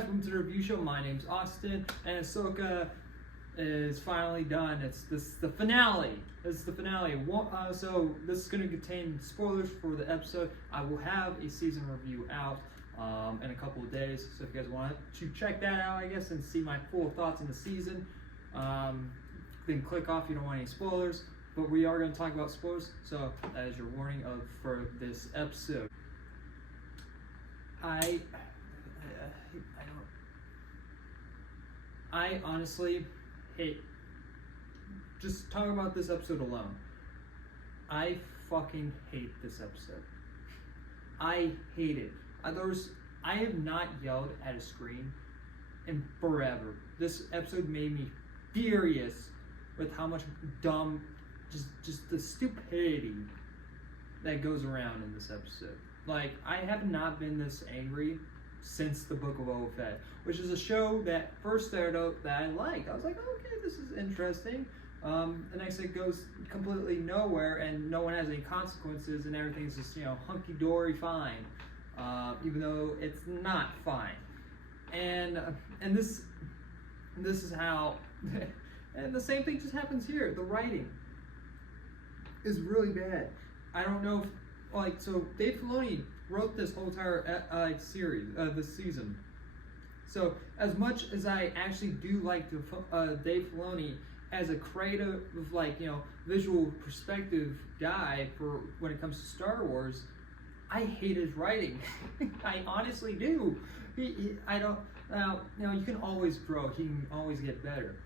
guys, welcome to the review show. My name's Austin, and Ahsoka is finally done. This is the finale. This is the finale. So this is going to contain spoilers for the episode. I will have a season review out in a couple of days. So if you guys want to check that out, I guess, and see my full thoughts on the season, then click off if you don't want any spoilers. But we are going to talk about spoilers, so that is your warning for this episode. I honestly hate, just talking about this episode alone, I fucking hate this episode. I hate it. I have not yelled at a screen in forever. This episode made me furious with how much dumb, just the stupidity that goes around in this episode. Like, I have not been this angry since the Book of Boba Fett, which is a show that first started out that I liked. I was like, oh, okay, this is interesting. The next thing goes completely nowhere, and no one has any consequences, and everything's just, hunky-dory fine, even though it's not fine. And this is how, and the same thing just happens here. The writing is really bad. I don't know if, so Dave Filoni wrote this whole entire series, this season. So as much as I actually do like Dave Filoni as a creative, visual perspective guy for when it comes to Star Wars, I hate his writing. I honestly do. I don't. Now, you can always grow. He can always get better.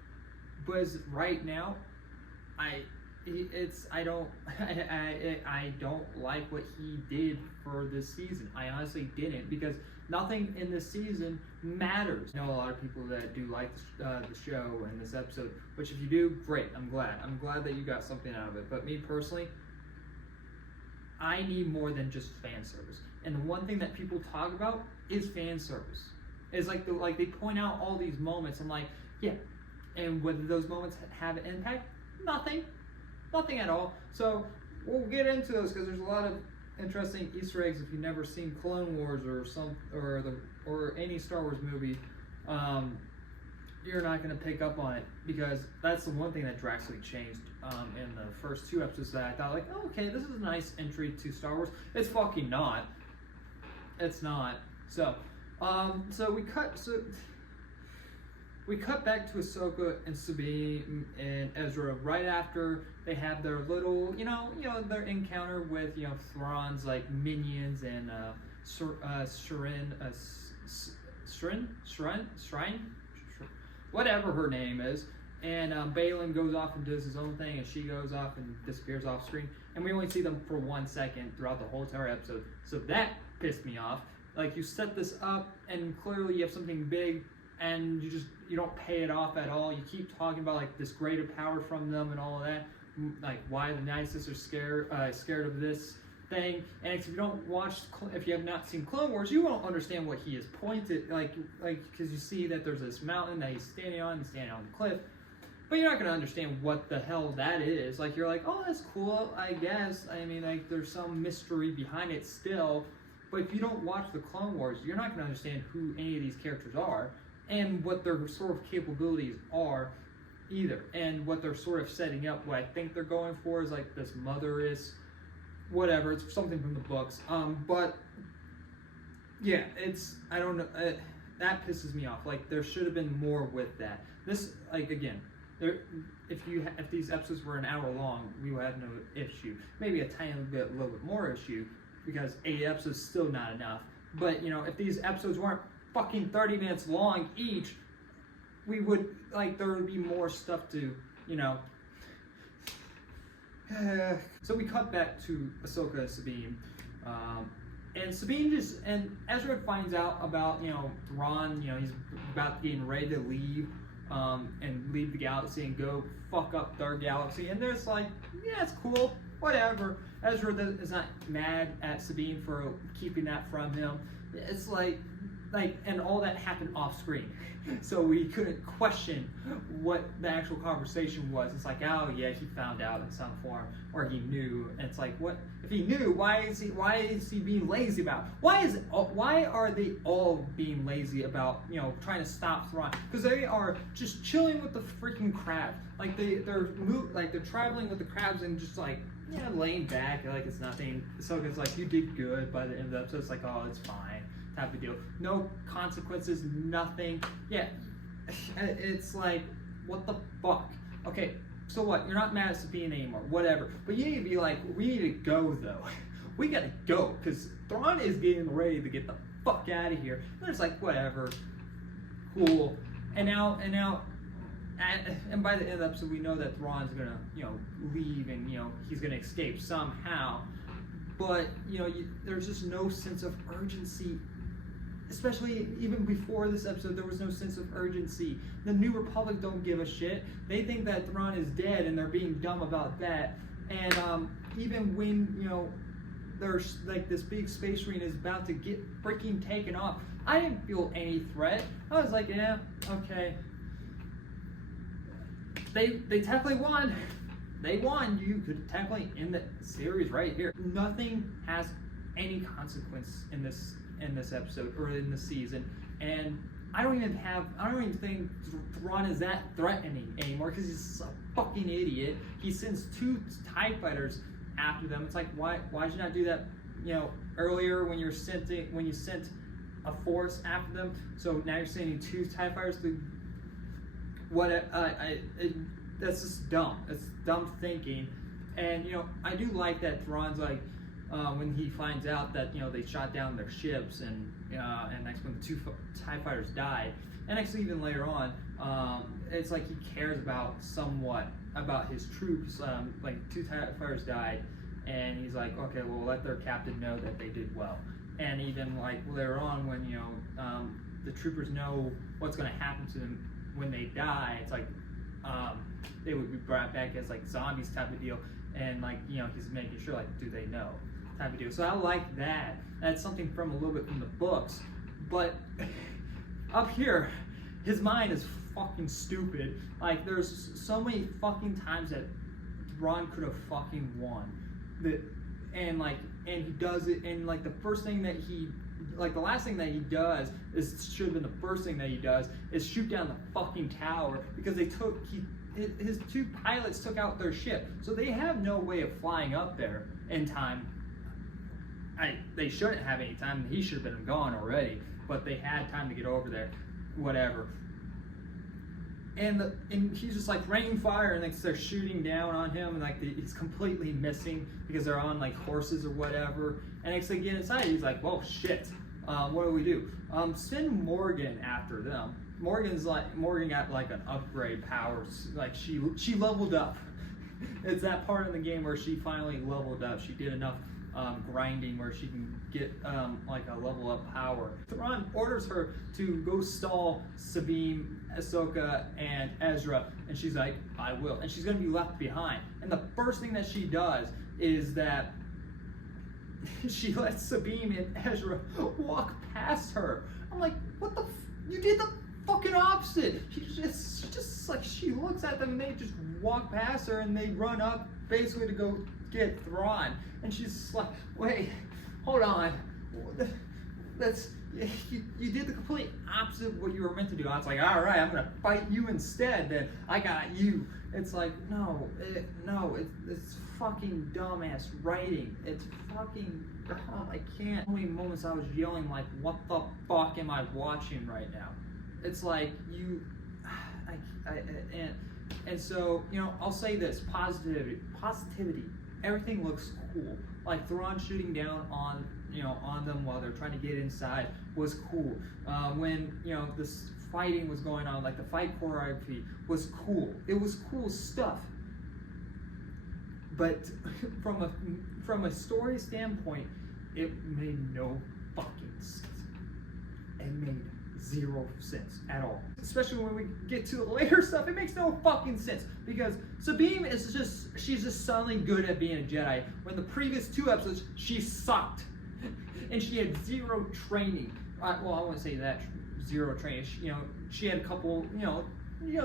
But as right now, I don't like what he did for this season. I honestly didn't, because nothing in this season matters. I know a lot of people that do like the show and this episode, which if you do, great. I'm glad that you got something out of it. But me personally, I need more than just fan service. And the one thing that people talk about is fan service. It's like they point out all these moments. I'm like, yeah. And whether those moments have an impact, nothing at all. So we'll get into those, because there's a lot of interesting Easter eggs. If you've never seen Clone Wars or any Star Wars movie, you're not going to pick up on it, because that's the one thing that drastically changed in the first two episodes that I thought, like, oh, okay, this is a nice entry to Star Wars. It's fucking not. It's not. So we cut back to Ahsoka and Sabine and Ezra right after they have their little, their encounter with, Thrawn's like minions and Shrine, whatever her name is, and Balin goes off and does his own thing, and she goes off and disappears off screen, and we only see them for 1 second throughout the whole entire episode. So that pissed me off. Like, you set this up, and clearly you have something big, and you don't pay it off at all. You keep talking about like this greater power from them and all of that, like why the Nices are scared of this thing. And if you have not seen Clone Wars, you won't understand what he has pointed, like because you see that there's this mountain that he's standing on the cliff, but you're not going to understand what the hell that is. Like, you're like, oh, that's cool, I guess. I mean, like, there's some mystery behind it still, but if you don't watch the Clone Wars, you're not going to understand who any of these characters are, and what their sort of capabilities are either, and what they're sort of setting up. What I think they're going for is like this motheress, whatever, it's something from the books, but yeah, I don't know, that pisses me off. Like, there should have been more with that. This, like, again, if these episodes were an hour long, we would have no issue. Maybe a little bit more issue, because 8 episodes is still not enough. But if these episodes weren't fucking 30 minutes long each, we would, there would be more stuff to, So we cut back to Ahsoka and Sabine, and Sabine and Ezra finds out about, Thrawn, he's about getting ready to leave, and leave the galaxy and go fuck up their galaxy, and they're just like, yeah, it's cool, whatever. Ezra is not mad at Sabine for keeping that from him. It's like like, and all that happened off screen, so we couldn't question what the actual conversation was. It's like, oh yeah, he found out in some form, or he knew. And it's like, what if he knew? Why is he being lazy about? Why are they all being lazy about, you know, trying to stop Thrawn? Because they are just chilling with the freaking crabs. Like they're traveling with the crabs and just like, yeah, laying back like it's nothing. So it's like, you did good by the end of the episode. It's like, oh, it's fine, type of deal. No consequences, nothing. Yeah, it's like, what the fuck? Okay, so what? You're not mad at Sabine anymore, whatever. But you need to be like, we need to go though. We gotta go, because Thrawn is getting ready to get the fuck out of here. And it's like, whatever, cool. And by the end of the episode, we know that Thrawn's gonna, you know, leave, and you know, he's gonna escape somehow. But you know, there's just no sense of urgency. Especially even before this episode, there was no sense of urgency. The New Republic don't give a shit. They think that Thrawn is dead, and they're being dumb about that. And even when, you know, there's like this big space marine is about to get freaking taken off, I didn't feel any threat. I was like, yeah, okay. They technically won. They won. You could technically end the series right here. Nothing has any consequence in this episode or in the season, and I don't even think Thrawn is that threatening anymore, because he's a fucking idiot. He sends 2 TIE fighters after them. It's like, why did you not do that, you know, earlier when you sent a force after them? So now you're sending 2 TIE fighters to that's just dumb. It's dumb thinking. And you know, I do like that Thrawn's like, when he finds out that, you know, they shot down their ships, and next when the 2 TIE fighters died, and actually even later on, it's like he cares somewhat about his troops. Like 2 TIE fighters died, and he's like, okay, well, let their captain know that they did well. And even like later on, when, you know, the troopers know what's going to happen to them when they die, it's like they would be brought back as like zombies type of deal. And like, you know, he's making sure, like, do they know type of deal. So I like that. That's something from a little bit from the books. But up here, his mind is fucking stupid. Like, there's so many fucking times that Thrawn could have fucking won. And he does it, and like the first thing that he, like the last thing that he does should have been the first thing that he does, is shoot down the fucking tower, because his 2 pilots took out their ship, so they have no way of flying up there in time. They shouldn't have any time. He should have been gone already, but they had time to get over there, whatever. And he's just like raining fire, and like they're shooting down on him, and like he's completely missing because they're on like horses or whatever. And next they get inside, he's like, well, shit. What do we do? Send Morgan after them. Morgan got like an upgrade powers. Like she leveled up. It's that part in the game where she finally leveled up. She did enough grinding where she can get like a level up power. Thrawn orders her to go stall Sabine, Ahsoka, and Ezra, and she's like, I will. And she's gonna be left behind. And the first thing that she does is that she lets Sabine and Ezra walk past her. I'm like, what the you did the fucking opposite. She just like, she looks at them and they just walk past her, and they run up basically to go get Thrawn. And she's just like, wait, hold on. You did the complete opposite of what you were meant to do. I was like, all right, I'm gonna fight you instead. Then I got you. It's like, no, it's fucking dumbass writing. It's fucking dumb. I can't. How many moments I was yelling like, what the fuck am I watching right now? It's like and so, you know, I'll say this: positivity. Everything looks cool. Like Thrawn shooting down on them while they're trying to get inside was cool. When, you know, this fighting was going on, like the fight choreography was cool. It was cool stuff. But from a story standpoint, it made no fucking sense. It made 0 sense at all. Especially when we get to the later stuff, it makes no fucking sense, because Sabine she's just suddenly good at being a Jedi, when the previous 2 episodes she sucked and she had 0 training. well, I wouldn't say that zero training. She had a couple,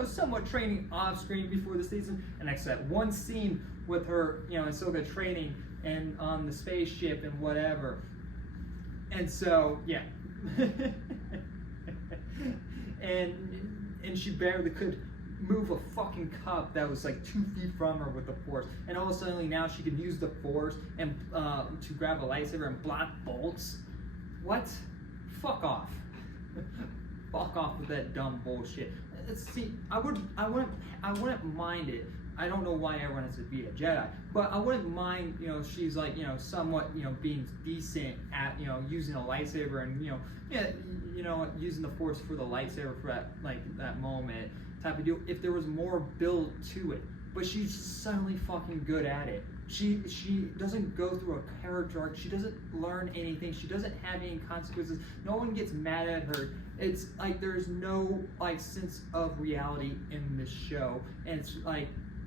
somewhat training off screen before the season, and like I said, one scene with her, Ahsoka training and on the spaceship and whatever. And so, yeah. and she barely could move a fucking cup that was like 2 feet from her with the Force, and all of a sudden now she can use the Force and to grab a lightsaber and block bolts. What? Fuck off. Fuck off with that dumb bullshit. See, I wouldn't mind it. I don't know why everyone has to be a Jedi, but I wouldn't mind, she's like, somewhat, being decent at, using a lightsaber and, using the Force for the lightsaber for that moment type of deal. If there was more build to it, but she's suddenly fucking good at it. She doesn't go through a character arc. She doesn't learn anything. She doesn't have any consequences. No one gets mad at her. It's like there's no sense of reality in this show, and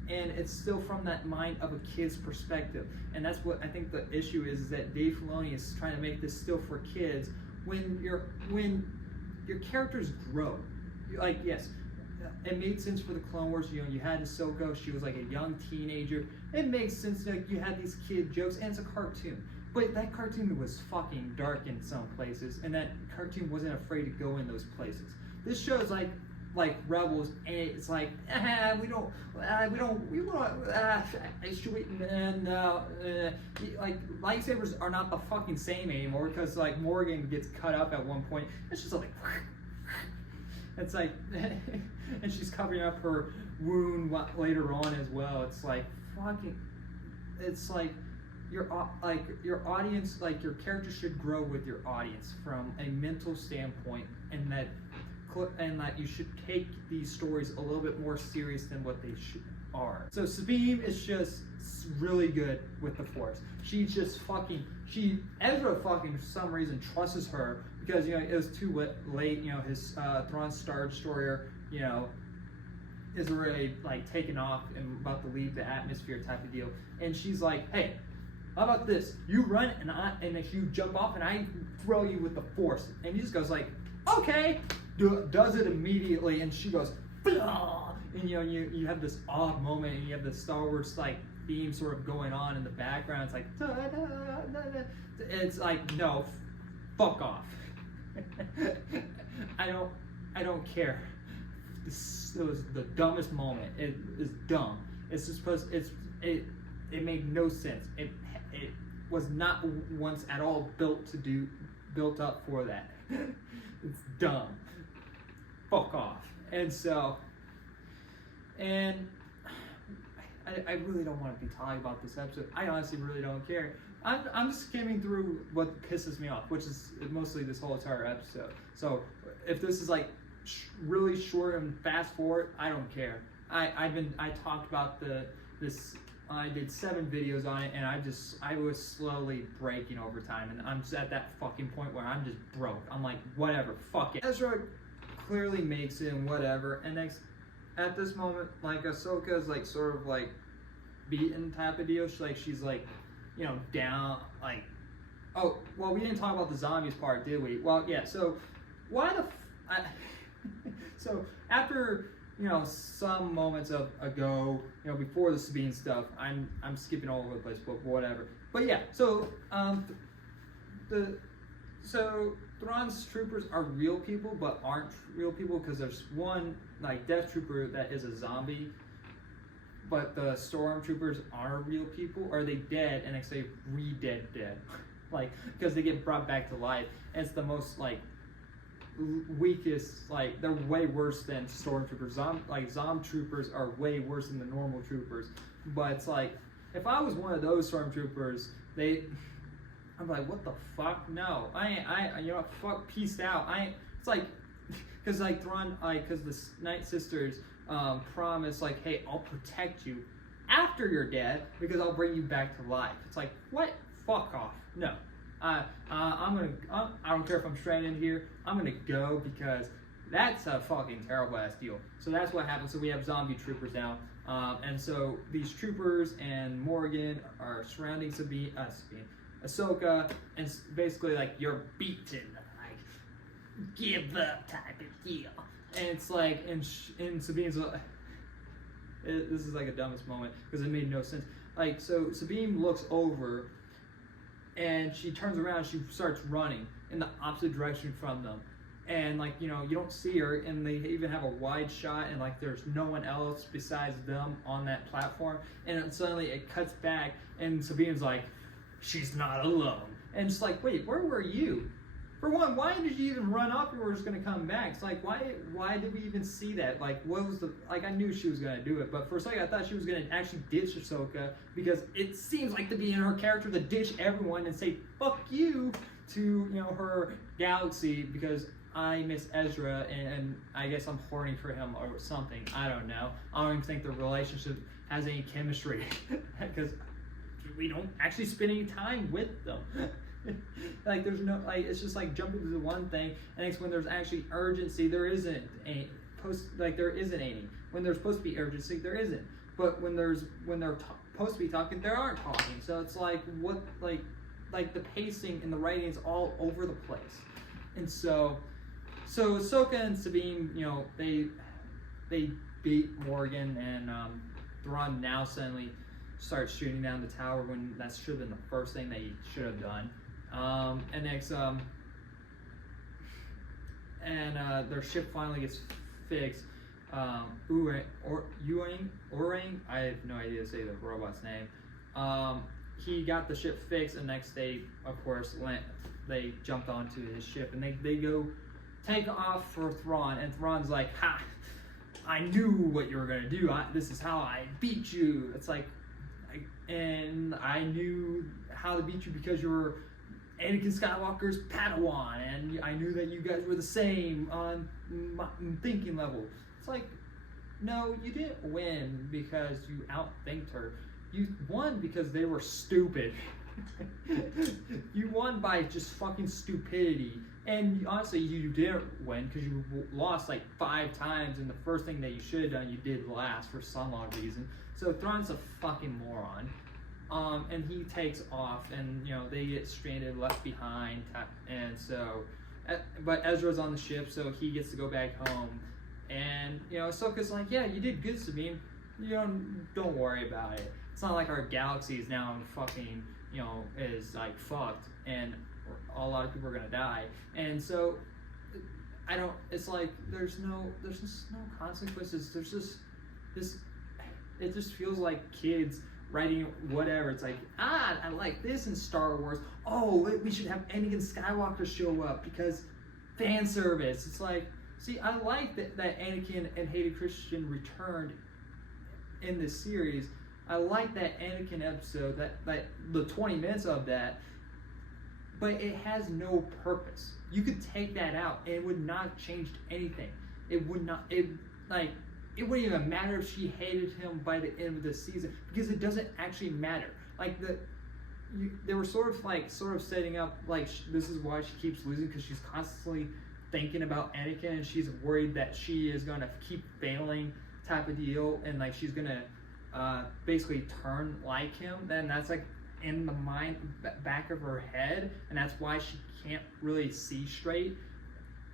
it's still from that mind of a kid's perspective. And that's what I think the issue is that Dave Filoni is trying to make this still for kids when your characters grow. Yes, it made sense for the Clone Wars. You had Ahsoka. She was like a young teenager. It makes sense that you had these kid jokes, and it's a cartoon. But that cartoon was fucking dark in some places, and that cartoon wasn't afraid to go in those places. This show is like Rebels, and it's like lightsabers are not the fucking same anymore, because like Morgan gets cut up at one point. It's just like it's like and she's covering up her wound later on as well. It's like fucking, it's like your audience, like your character should grow with your audience from a mental standpoint, and that you should take these stories a little bit more serious than what they are. So Sabine is just really good with the Force. She's just Ezra fucking for some reason trusts her, because it was too late. His Thrawn Star Destroyer is already taken off and about to leave the atmosphere type of deal, and she's like, hey, how about this? You run and if you jump off and I throw you with the Force. And he just goes like, okay, does it immediately, and she goes, blah! And you have this odd moment, and you have the Star Wars theme sort of going on in the background. It's like, da, da, da, da. It's like, no, fuck off. I don't care. It was the dumbest moment. It is dumb. It's just it made no sense. It was not once at all built up for that. It's dumb. Fuck off. And so, I really don't want to be talking about this episode. I honestly really don't care. I'm just skimming through what pisses me off, which is mostly this whole entire episode. So if this is really short and fast forward, I don't care. I talked about this. I did 7 videos on it, and I was slowly breaking over time, and I'm just at that fucking point where I'm just broke. I'm like, whatever, fuck it. Ezra clearly makes it and whatever, and at this moment, Ahsoka is sort of beaten type of deal. She's down, oh, well, we didn't talk about the zombies part, did we? Well, yeah, so why the so after some moments ago, before the Sabine stuff, I'm skipping all over the place, but whatever. But yeah, so Thrawn's troopers are real people, but aren't real people, because there's one Death Trooper that is a zombie, but the Stormtroopers are real people. Or are they dead and they say dead, because they get brought back to life, and it's the most weakest, they're way worse than Stormtroopers. Zomtroopers are way worse than the normal troopers. But it's if I was one of those Stormtroopers, I'm like, what the fuck? No, I fuck, peaced out. Because Thrawn, because the Night Sisters promise, hey, I'll protect you after you're dead, because I'll bring you back to life. It's what? Fuck off. No. I don't care if I'm stranded here. I'm gonna go, because that's a fucking terrible ass deal. So that's what happens. So we have zombie troopers now, and so these troopers and Morgan are surrounding Ahsoka, and basically you're beaten. give up type of deal. And it's like, and Sabine's this is like a dumbest moment because it made no sense. Like, so Sabine looks over and she turns around and she starts running in the opposite direction from them. And like, you know, you don't see her, and they even have a wide shot, and like there's no one else besides them on that platform. And then suddenly it cuts back, and Sabine's like, she's not alone. And it's like, wait, where were you? For one, why did you even run up? You were just gonna come back. It's like, why did we even see that? Like, what was the, like, I knew she was gonna do it, but for a second I thought she was gonna actually ditch Ahsoka, because it seems like to be in her character to ditch everyone and say fuck you to, you know, her galaxy, because I miss Ezra and I guess I'm horny for him or something. I don't know. I don't even think the relationship has any chemistry because we don't actually spend any time with them. Like, there's no, like, it's just like jumping to the one thing, and it's when there's actually urgency, there isn't any there isn't any. When there's supposed to be urgency, there isn't. But when they're supposed to be talking, they aren't talking. So it's like, what, like the pacing and the writing is all over the place. And so Ahsoka and Sabine, you know, they beat Morgan, and Thrawn now suddenly starts shooting down the tower when that should have been the first thing they should have done. And next, their ship finally gets fixed. Orang, I have no idea to say the robot's name. He got the ship fixed, and next they, of course, they jumped onto his ship, and they go take off for Thrawn, and Thrawn's like, ha, I knew what you were gonna do. This is how I beat you. It's like, and I knew how to beat you because you were Anakin Skywalker's Padawan, and I knew that you guys were the same on my thinking level. It's like, no, you didn't win because you outthinked her. You won because they were stupid. You won by just fucking stupidity. And honestly, you didn't win because you lost like 5 times, and the first thing that you should have done, you did last for some odd reason. So Thrawn's a fucking moron. And he takes off, and you know, they get stranded, left behind, and so, but Ezra's on the ship, so he gets to go back home. And you know, Ahsoka's like, yeah, you did good, Sabine. You don't worry about it. It's not like our galaxy is now fucking, you know, is like fucked, and a lot of people are gonna die. And so, it's like there's just no consequences. There's just this. It just feels like kids writing whatever. It's like, I like this in Star Wars. Oh, we should have Anakin Skywalker show up because fan service. It's like, see, I like that Anakin and Hayden Christensen returned in this series. I like that Anakin episode, that the 20 minutes of that, but it has no purpose. You could take that out and it would not change anything. It wouldn't even matter if she hated him by the end of the season, because it doesn't actually matter. Like, they were sort of setting up like this is why she keeps losing, because she's constantly thinking about Anakin, and she's worried that she is gonna keep failing type of deal, and like she's gonna basically turn like him. Then that's like in the back of her head, and that's why she can't really see straight.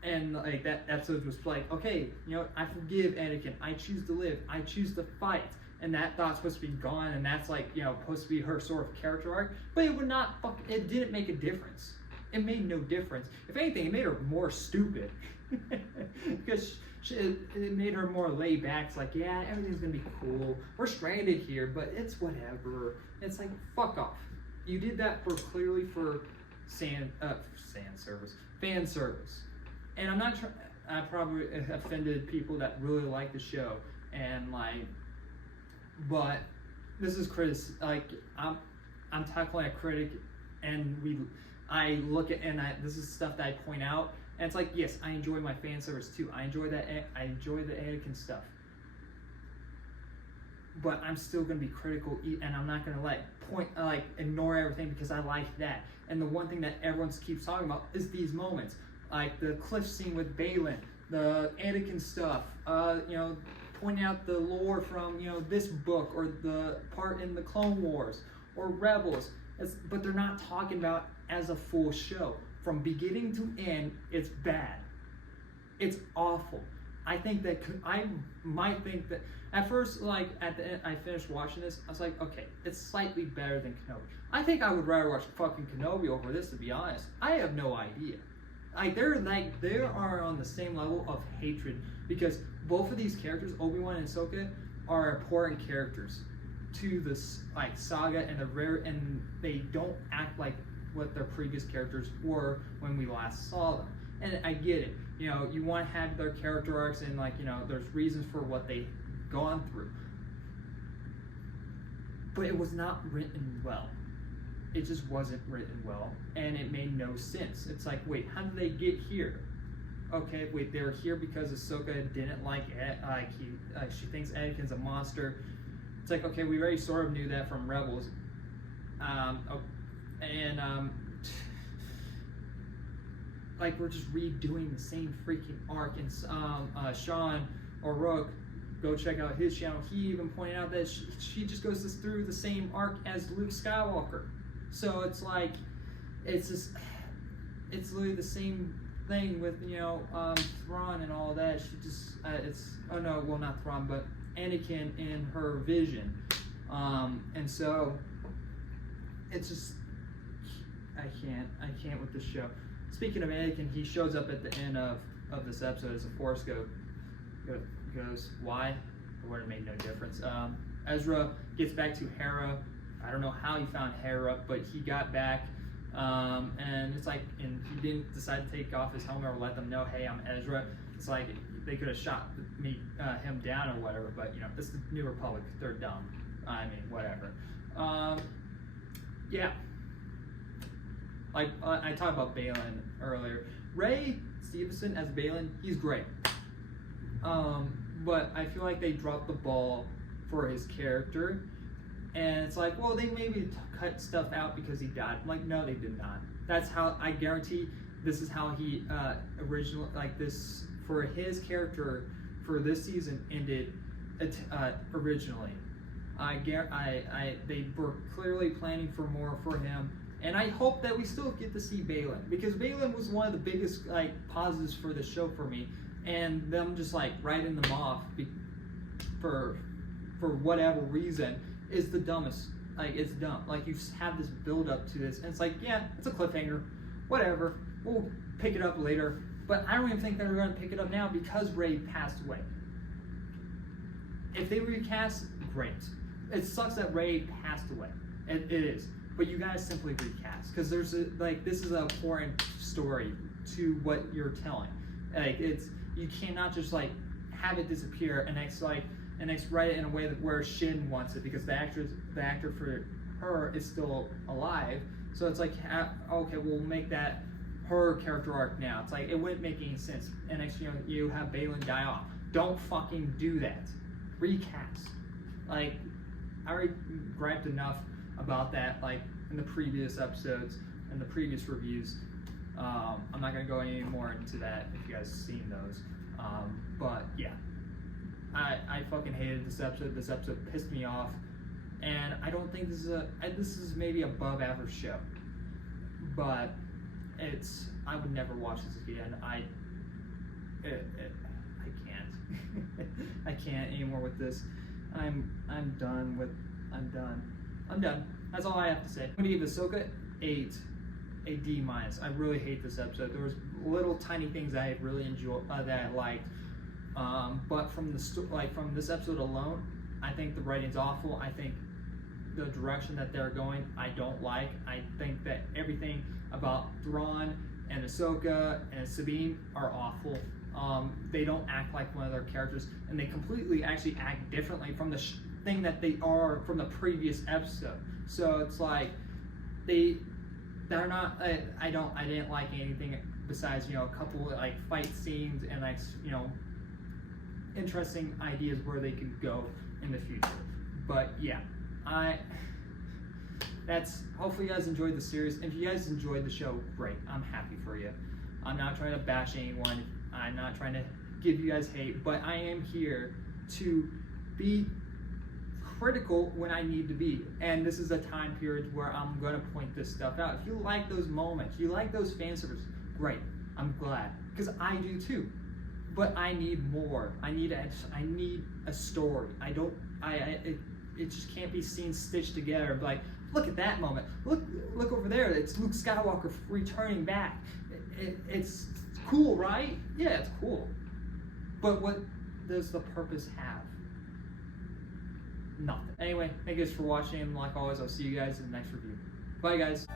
And like that episode was like, okay, you know, I forgive Anakin. I choose to live. I choose to fight. And that thought's supposed to be gone. And that's like, you know, supposed to be her sort of character arc. But it would not. It didn't make a difference. It made no difference. If anything, it made her more stupid because it made her more laid back. It's like, yeah, everything's gonna be cool. We're stranded here, but it's whatever. It's like, fuck off. You did that clearly for fan service. And I'm not trying. I probably offended people that really like the show, and like, but this is like I'm tackling a critic, and I look at, and this is stuff that I point out, and it's like, yes, I enjoy my fan service too. I enjoy that. I enjoy the Anakin stuff, but I'm still gonna be critical, and I'm not gonna ignore everything because I like that. And the one thing that everyone keeps talking about is these moments. Like the cliff scene with Balin, the Anakin stuff, you know, pointing out the lore from, you know, this book, or the part in the Clone Wars or Rebels. But they're not talking about as a full show. From beginning to end, it's bad. It's awful. I think that I might think that at first, like at the end, I finished watching this. I was like, okay, it's slightly better than Kenobi. I think I would rather watch fucking Kenobi over this, to be honest. I have no idea. They are on the same level of hatred because both of these characters, Obi-Wan and Ahsoka, are important characters to this like saga, and they don't act like what their previous characters were when we last saw them. And I get it. You know, you want to have their character arcs and, like, you know, there's reasons for what they've gone through. But it was not written well. It just wasn't written well, and it made no sense. It's like, wait, how did they get here? Okay, wait, they were here because Ahsoka didn't like Ed, she thinks Anakin's a monster. It's like, okay, we already sort of knew that from Rebels. Like, we're just redoing the same freaking arc. And Sean O'Rourke, go check out his channel. He even pointed out that she just goes through the same arc as Luke Skywalker. So it's like, it's literally the same thing with, you know, Thrawn and all that. She just, not Thrawn, but Anakin in her vision. And so, it's just, I can't with this show. Speaking of Anakin, he shows up at the end of this episode as a Force goes, why? It would have made no difference. Ezra gets back to Hera. I don't know how he found Hera, but he got back. And it's like, and he didn't decide to take off his helmet or let them know, hey, I'm Ezra. It's like, they could have shot him down or whatever, but, you know, this is the New Republic. They're dumb. I mean, whatever. Yeah. Like, I talked about Baylan earlier. Ray Stevenson as Baylan, he's great. But I feel like they dropped the ball for his character. And it's like, well, they maybe cut stuff out because he died. I'm like, no, they did not. That's how, I guarantee this is how he originally, like this, for his character for this season ended originally. They were clearly planning for more for him. And I hope that we still get to see Baylan, because Baylan was one of the biggest like positives for the show for me, and them just like writing them off for whatever reason is the dumbest. Like, it's dumb. Like, you have this build up to this, and it's like, yeah, it's a cliffhanger, whatever. We'll pick it up later. But I don't even think they're going to pick it up now because Ray passed away. If they recast, great. It sucks that Ray passed away. It is. But you guys simply recast, because there's this is an important story to what you're telling. Like, you cannot just like have it disappear and next write it in a way that where Shin wants it, because the actor for her is still alive. So it's like, okay, we'll make that her character arc now. It's like, it wouldn't make any sense. And next, you know, you have Baylan die off. Don't fucking do that. Recast. Like, I already griped enough about that, like, in the previous episodes and the previous reviews. I'm not going to go any more into that if you guys have seen those. But yeah, I fucking hated this episode. This episode pissed me off, and I don't think this is maybe above average show, but I would never watch this again. I can't. I can't anymore with this. I'm done. That's all I have to say. I'm gonna give Ahsoka a D-. I really hate this episode. There was little tiny things I really enjoyed that I liked, but from this episode alone, I think the writing's awful. I think the direction that they're going, I don't like. I think that everything about Thrawn and Ahsoka and Sabine are awful. They don't act like one of their characters, and they completely actually act differently from the thing that they are from the previous episode. So it's like they're not. I didn't like anything besides, you know, a couple like fight scenes and like, you know, interesting ideas where they could go in the future. But yeah, hopefully you guys enjoyed the series. If you guys enjoyed the show, great. I'm happy for you. I'm not trying to bash anyone. I'm not trying to give you guys hate, but I am here to be critical when I need to be. And this is a time period where I'm going to point this stuff out. If you like those moments, you like those fan services, great. I'm glad, because I do too. but I need more. I need a story. It just can't be seen stitched together. Like, look at that moment. Look over there. It's Luke Skywalker returning back. It's cool, right? Yeah, it's cool. But what does the purpose have? Nothing. Anyway, thank you guys for watching. And like always, I'll see you guys in the next review. Bye, guys.